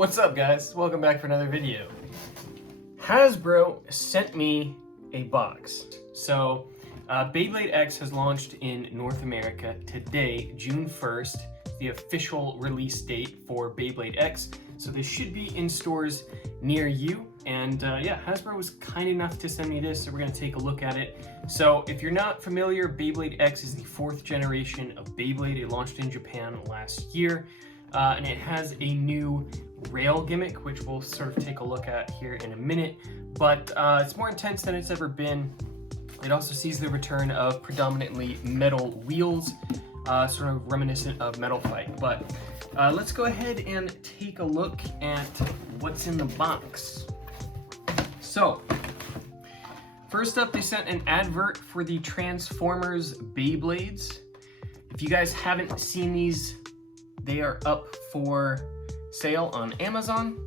What's up, guys? Welcome back for another video. Hasbro sent me a box. So Beyblade X has launched in North America today, June 1st, the official release date for Beyblade X. So this should be in stores near you. And yeah, Hasbro was kind enough to send me this, so we're gonna take a look at it. So if you're not familiar, Beyblade X is the 4th generation of Beyblade. It launched in Japan last year. And it has a new rail gimmick, which we'll sort of take a look at here in a minute. But it's more intense than it's ever been. It also sees the return of predominantly metal wheels, sort of reminiscent of Metal Fight. But let's go ahead and take a look at what's in the box. So, first up, they sent an advert for the Transformers Beyblades. If you guys haven't seen these, they are up for sale on Amazon.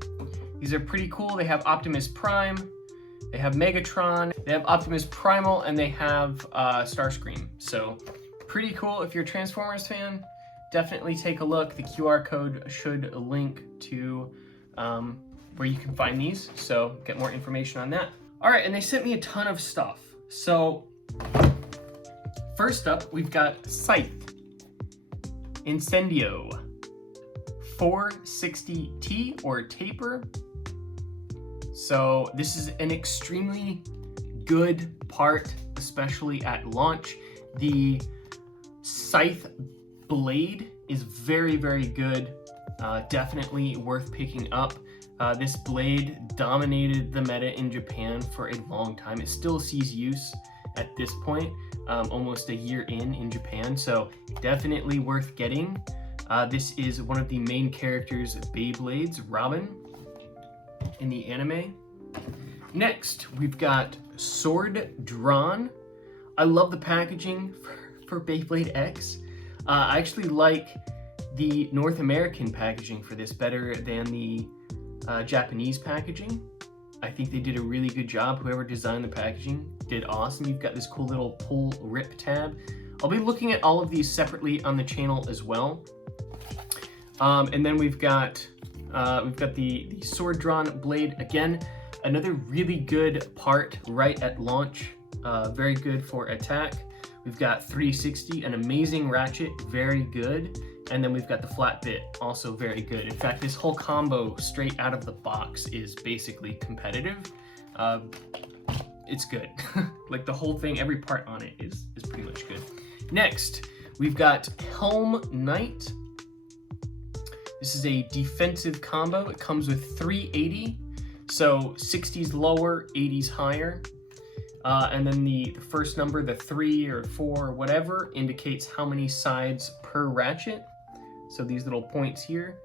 These are pretty cool. They have Optimus Prime, they have Megatron, they have Optimus Primal, and they have Starscream. So pretty cool. If you're a Transformers fan, definitely take a look. The QR code should link to where you can find these, so get more information on that. All right, and they sent me a ton of stuff. So first up, we've got Scythe, Incendio, 460T or Taper. So this is an extremely good part, especially at launch. The Scythe blade is very, very good. Definitely worth picking up. This blade dominated the meta in Japan for a long time. It still sees use at this point, almost a year in Japan, so definitely worth getting. This is one of the main characters of Beyblades, Robin, in the anime. Next, we've got Sword Drawn. I love the packaging for Beyblade X. I actually like the North American packaging for this better than the Japanese packaging. I think they did a really good job. Whoever designed the packaging did awesome. You've got this cool little pull rip tab. I'll be looking at all of these separately on the channel as well. And then we've got the sword drawn blade. Again, another really good part right at launch. Very good for attack. We've got 360, an amazing ratchet, very good. And then we've got the flat bit, also very good. In fact, this whole combo straight out of the box is basically competitive. It's good. Like the whole thing, every part on it is pretty much good. Next, we've got Helm Knight. This is a defensive combo. It comes with 380, so 60s lower, 80s higher. And then the first number, the 3 or 4 or whatever, indicates how many sides per ratchet. So these little points here.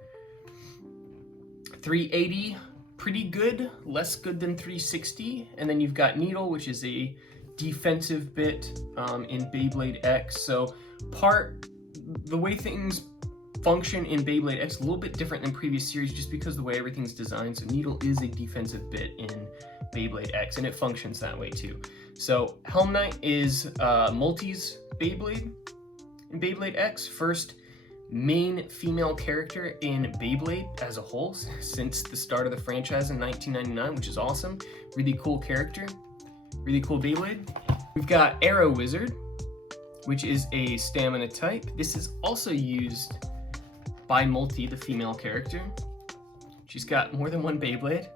380, pretty good, less good than 360. And then you've got Needle, which is a defensive bit in Beyblade X. So the way things function in Beyblade X, a little bit different than previous series just because of the way everything's designed. So Needle is a defensive bit in Beyblade X, and it functions that way too. So Helm Knight is Multi's Beyblade in Beyblade X, first main female character in Beyblade as a whole since the start of the franchise in 1999, which is awesome. Really cool character, really cool Beyblade. We've got Arrow Wizard, which is a stamina type. This is also used by Multi, the female character. She's got more than one Beyblade.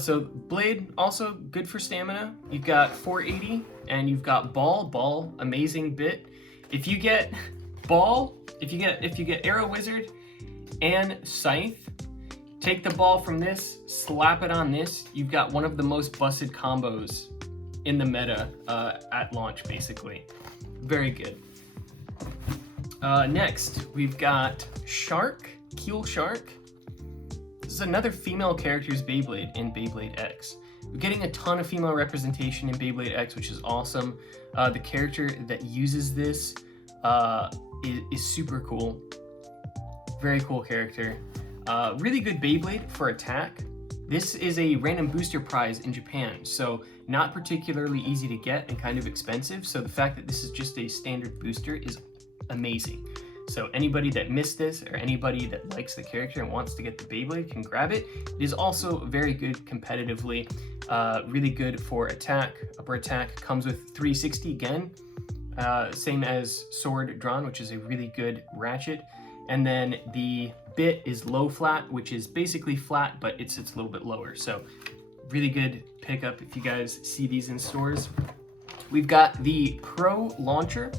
So Blade, also good for stamina. You've got 480, and you've got Ball, amazing bit. If you get Ball, if you get Arrow Wizard and Scythe, take the ball from this, slap it on this, you've got one of the most busted combos in the meta at launch, basically. Very good. Next, we've got Shark, Keel Shark. This is another female character's Beyblade in Beyblade X. We're getting a ton of female representation in Beyblade X, which is awesome. The character that uses this is super cool. Very cool character. Really good Beyblade for attack. This is a random booster prize in Japan, so not particularly easy to get and kind of expensive. So the fact that this is just a standard booster is amazing. So anybody that missed this or anybody that likes the character and wants to get the Beyblade can grab it. It is also very good competitively, really good for attack, upper attack, comes with 360 again, same as Sword Drawn, which is a really good ratchet. And then the bit is low flat, which is basically flat, but it sits a little bit lower. So really good pickup if you guys see these in stores. We've got the Pro Launcher.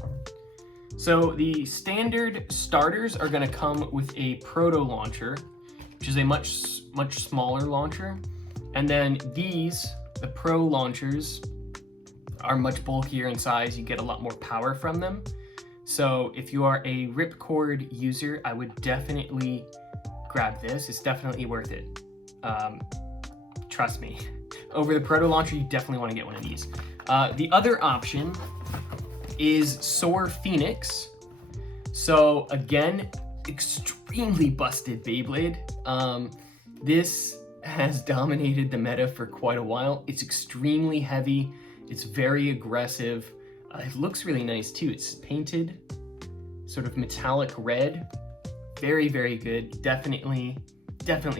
So the standard starters are going to come with a Proto Launcher, which is a much smaller launcher. And then these, the Pro Launchers, are much bulkier in size. You get a lot more power from them. So if you are a ripcord user, I would definitely grab this. It's definitely worth it. Trust me. Over the Proto Launcher, you definitely want to get one of these. The other option is Soar Phoenix. So again, extremely busted Beyblade. This has dominated the meta for quite a while. It's extremely heavy. It's very aggressive. It looks really nice too. It's painted sort of metallic red. Very, very good. Definitely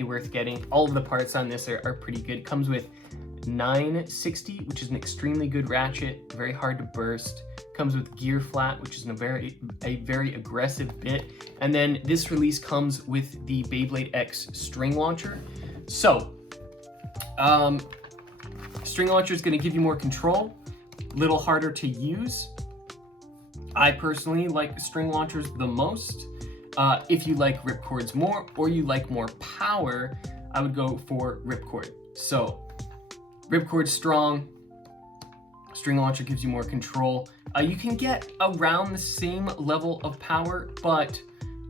worth getting. All of the parts on this are pretty good. Comes with 960, which is an extremely good ratchet, very hard to burst. Comes with gear flat, which is a very aggressive bit. And then this release comes with the Beyblade X string launcher. So, string launcher is going to give you more control, a little harder to use. I personally like string launchers the most. If you like ripcords more or you like more power, I would go for ripcord. So, ripcord's strong, string launcher gives you more control. You can get around the same level of power, but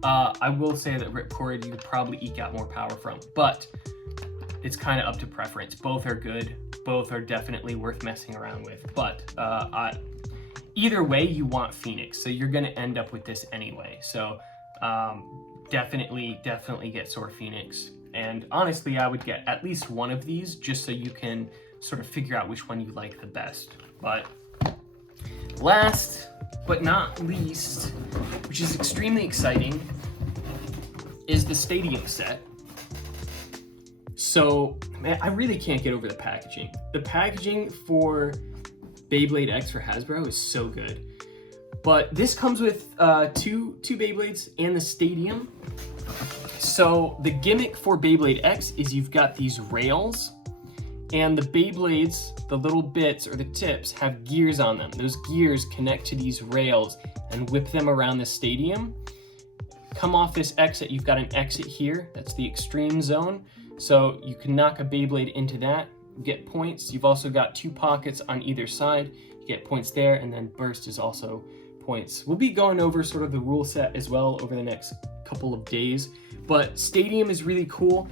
I will say that ripcord you could probably eke out more power from, but it's kind of up to preference. Both are good, both are definitely worth messing around with, but either way you want Phoenix, so you're gonna end up with this anyway. So definitely get Soar Phoenix. And honestly, I would get at least one of these just so you can sort of figure out which one you like the best. But last but not least, which is extremely exciting, is the Stadium set. So, man, I really can't get over the packaging. The packaging for Beyblade X for Hasbro is so good. But this comes with two Beyblades and the Stadium. So the gimmick for Beyblade X is you've got these rails, and the Beyblades, the little bits or the tips, have gears on them. Those gears connect to these rails and whip them around the stadium. Come off this exit, you've got an exit here. That's the extreme zone. So you can knock a Beyblade into that, get points. You've also got two pockets on either side. You get points there, and then burst is also points. We'll be going over sort of the rule set as well over the next couple of days, but Stadium is really cool.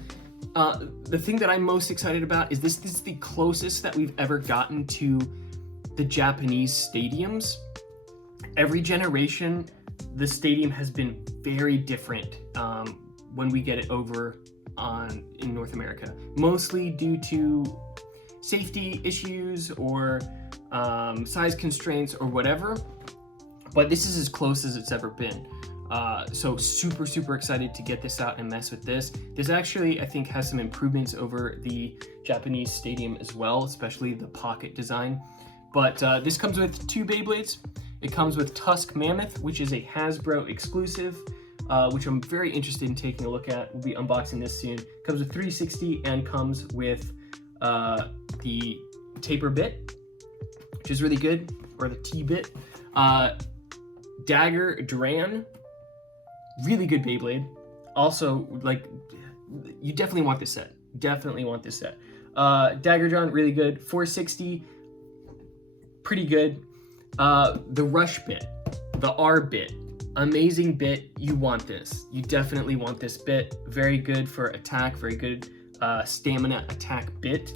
The thing that I'm most excited about is this is the closest that we've ever gotten to the Japanese stadiums. Every generation, the stadium has been very different when we get it over in North America, mostly due to safety issues or size constraints or whatever, but this is as close as it's ever been. So super excited to get this out and mess with this. This actually, I think, has some improvements over the Japanese stadium as well, especially the pocket design. But this comes with two Beyblades. It comes with Tusk Mammoth, which is a Hasbro exclusive, which I'm very interested in taking a look at. We'll be unboxing this soon. Comes with 360 and comes with the taper bit, which is really good, or the T-bit. Dagger Duran, really good Beyblade. Also, like, you definitely want this set. Definitely want this set. Dagger Duran, really good. 460, pretty good. The Rush bit, the R bit, amazing bit. You want this. You definitely want this bit. Very good for attack, very good stamina attack bit.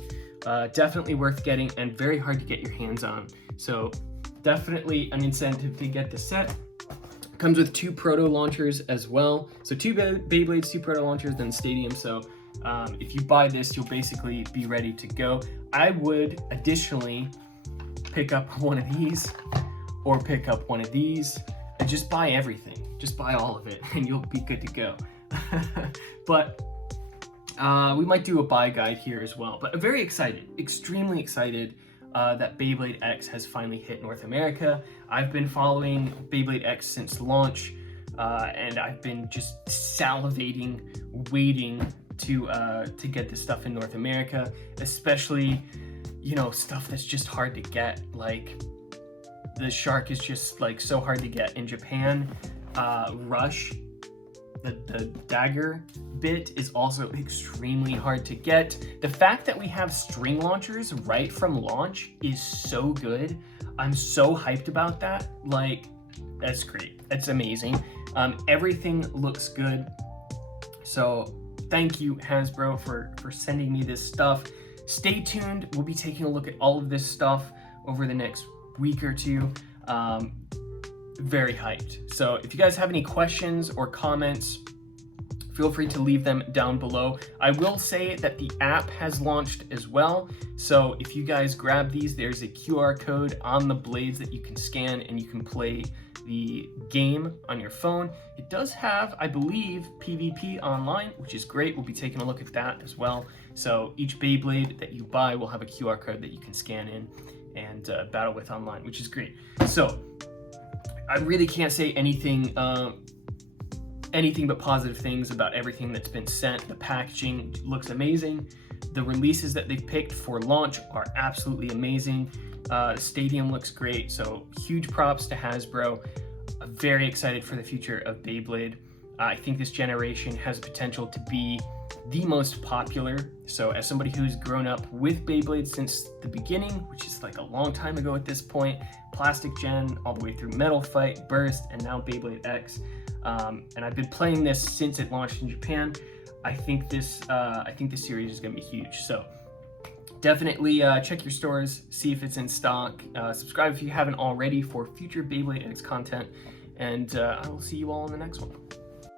Definitely worth getting and very hard to get your hands on. So definitely an incentive to get the set. Comes with two proto launchers as well. So two Beyblades, two proto launchers, then Stadium. So if you buy this, you'll basically be ready to go. I would additionally pick up one of these or pick up one of these and just buy everything. just buy all of it and you'll be good to go. But we might do a buy guide here as well. But I'm very excited, extremely excited that Beyblade X has finally hit North America. I've been following Beyblade X since launch, and I've been just salivating, waiting to get this stuff in North America, especially, you know, stuff that's just hard to get. Like the shark is just like so hard to get in Japan. Rush, the dagger bit, is also extremely hard to get. The fact that we have string launchers right from launch is so good. I'm so hyped about that. Like, that's great. That's amazing. Everything looks good. So thank you, Hasbro, for sending me this stuff. Stay tuned. We'll be taking a look at all of this stuff over the next week or two. Very hyped. So if you guys have any questions or comments, feel free to leave them down below. I will say that the app has launched as well. So if you guys grab these, there's a QR code on the blades that you can scan and you can play the game on your phone. It does have, I believe, PvP online, which is great. We'll be taking a look at that as well. So each Beyblade that you buy will have a QR code that you can scan in and battle with online, which is great. So I really can't say anything but positive things about everything that's been sent. The packaging looks amazing. The releases that they've picked for launch are absolutely amazing. The stadium looks great, so huge props to Hasbro. I'm very excited for the future of Beyblade. I think this generation has potential to be the most popular. So as somebody who's grown up with Beyblade since the beginning, which is like a long time ago at this point, Plastic Gen, all the way through Metal Fight, Burst, and now Beyblade X, and I've been playing this since it launched in Japan. I think this series is going to be huge. So definitely check your stores, see if it's in stock. Subscribe if you haven't already for future Beyblade X content, and I will see you all in the next one.